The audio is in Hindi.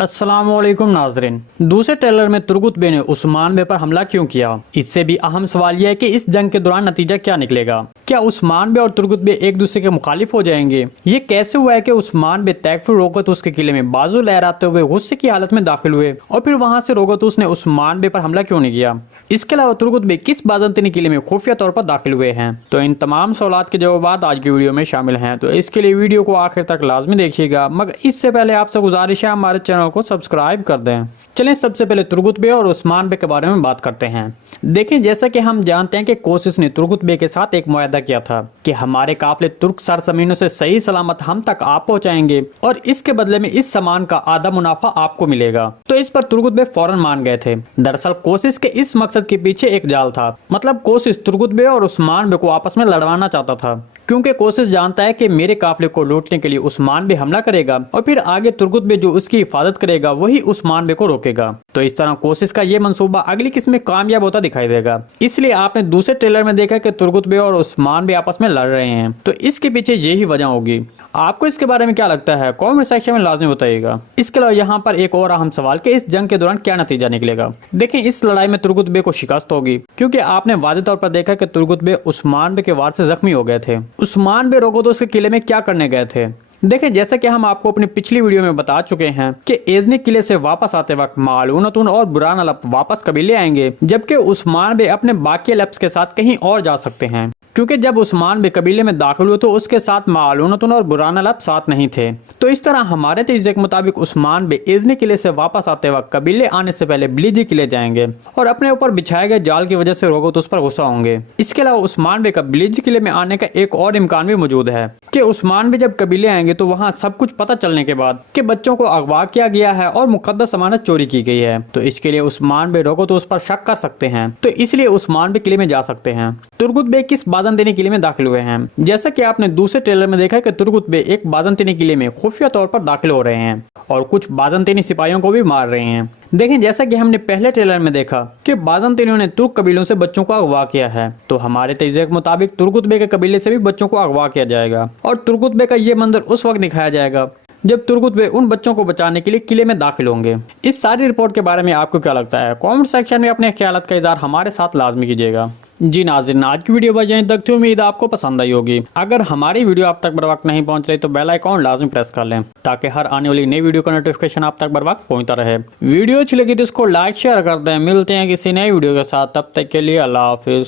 अस्सलामुअलैकुम नाजरीन। दूसरे ट्रेलर में तुर्गुत बे ने उस्मान बे पर हमला क्यों किया? इससे भी अहम सवाल यह है कि इस जंग के दौरान नतीजा क्या निकलेगा। क्या उस्मान बे और तुर्गुत बे एक दूसरे के मुखालिफ हो जाएंगे? ये कैसे हुआ है कि उस्मान बे तैकफुर रोगतुस के किले में बाजू लहराते हुए गुस्से की हालत में दाखिल हुए और फिर वहां से रोगतुस ने उस्मान बे पर हमला क्यों नहीं किया? इसके अलावा तुर्गुत बे किस बाज़ंतीनी किले में खुफिया तौर पर दाखिल हुए हैं? तो इन तमाम सवालात के जवाब आज की वीडियो में शामिल हैं, तो इसके लिए वीडियो को आखिर तक लाजमी देखिएगा। मगर इससे पहले आपसे गुजारिश है हमारे चैनल को सब्सक्राइब कर दें। चलें सबसे पहले तुर्गुत बे और उस्मान बे के बारे में बात करते हैं। देखें, जैसा कि हम जानते हैं कि कोशिश ने तुर्गुत बे के साथ एक मुआहदा किया था कि हमारे काफिले तुर्क सरजमीनों से सही सलामत हम तक आप पहुंचाएंगे और इसके बदले में इस सामान का आधा मुनाफा आपको मिलेगा। तो इस पर तुर्गुत बे फौरन मान गए थे। दरअसल कोशिश के इस मकसद के पीछे एक जाल था, मतलब कोशिश तुर्गुत बे और उस्मान बे को आपस में लड़वाना चाहता था, क्योंकि कोशिश जानता है कि मेरे काफिले को लूटने के लिए उस्मान बे हमला करेगा और फिर आगे तुर्गुत बे जो उसकी हिफाजत करेगा वही उस्मान बे को रोकेगा। तो इस तरह कोशिश का ये मंसूबा अगली किस्त में कामयाब होता दिखाई देगा। इसलिए आपने दूसरे ट्रेलर में देखा कि तुर्गुत बे और उस्मान बे आपस में लड़ रहे हैं, तो इसके पीछे यही वजह होगी। आपको इसके बारे में क्या लगता है? कमेंट सेक्शन में लाजमी बताइएगा। इसके अलावा यहाँ पर एक और अहम सवाल कि इस जंग के दौरान क्या नतीजा निकलेगा। देखें, इस लड़ाई में तुर्गुत बे को शिकस्त होगी, क्योंकि आपने वाज़ेह तौर पर देखा कि तुर्गुत बे उस्मान बे के वार से जख्मी हो गए थे। उस्मान बे रोगोदोस के किले में क्या करने गए थे? देखें, जैसा कि हम आपको अपनी पिछली वीडियो में बता चुके हैं कि एजनी किले से वापस आते वक्त मालूनतुन और बुरान अलप वापस कबीले आएंगे, जबकि उस्मान बे अपने बाकी अलप्स के साथ कहीं और जा सकते हैं, क्योंकि जब उस्मान बे कबीले में दाखिल हुए तो उसके साथ मालूनतुन और बुरान अलप साथ नहीं थे। तो इस तरह हमारे तजज़िये के मुताबिक उस्मान बे एजनी किले से वापस आते वक्त कबीले आने से पहले बिलीजी किले जाएंगे और अपने ऊपर बिछाए गए जाल की वजह से रोगतुस पर गुस्सा होंगे। इसके अलावा उस्मान बे का बिलीजी किले में आने का एक और इम्कान भी मौजूद है कि उस्मान बे जब कबीले आएंगे तो वहाँ सब कुछ पता चलने के बाद कि बच्चों को अगवा किया गया है और मुकद्दस अमानत चोरी की गई है, तो इसके लिए उस्मान बे रोगतुस पर शक कर सकते हैं, तो इसलिए उस्मान बे किले में जा सकते हैं। तुर्गुत बे किस बाज़ंतीनी किले में दाखिल हुए हैं? जैसा कि आपने दूसरे ट्रेलर में देखा कि तुर्गुत बे एक बाज़ंतीनी किले में खुफिया तौर पर दाखिल हो रहे हैं और कुछ बाज़ंतीनी सिपाहियों को भी मार रहे हैं। देखें, जैसा कि हमने पहले ट्रेलर में देखा कि बाज़ंतीनियों ने तुर्क कबीलों से बच्चों को अगवा किया है, तो हमारे तजज़िये के मुताबिक तुर्गुत बे के कबीले से भी बच्चों को अगवा किया जाएगा और तुर्गुत बे का ये मंजर उस वक्त दिखाया जाएगा जब तुर्गुत बे उन बच्चों को बचाने के लिए किले में दाखिल होंगे। इस सारी रिपोर्ट के बारे में आपको क्या लगता है? कमेंट सेक्शन में अपने ख्यालात का इज़हार हमारे साथ लाजमी कीजिएगा। जी नाज़रीन, आज की वीडियो बजाएं तक थी, उम्मीद आपको पसंद आई होगी। अगर हमारी वीडियो आप तक बर वक्त नहीं पहुंच रही तो बेल आइकॉन लाजमी प्रेस कर लें, ताकि हर आने वाली नई वीडियो का नोटिफिकेशन आप तक बर वक्त पहुंचता रहे। वीडियो अच्छी लगी तो इसको लाइक शेयर कर दें। मिलते हैं किसी नई वीडियो के साथ, तब तक के लिए अल्लाह हाफिज।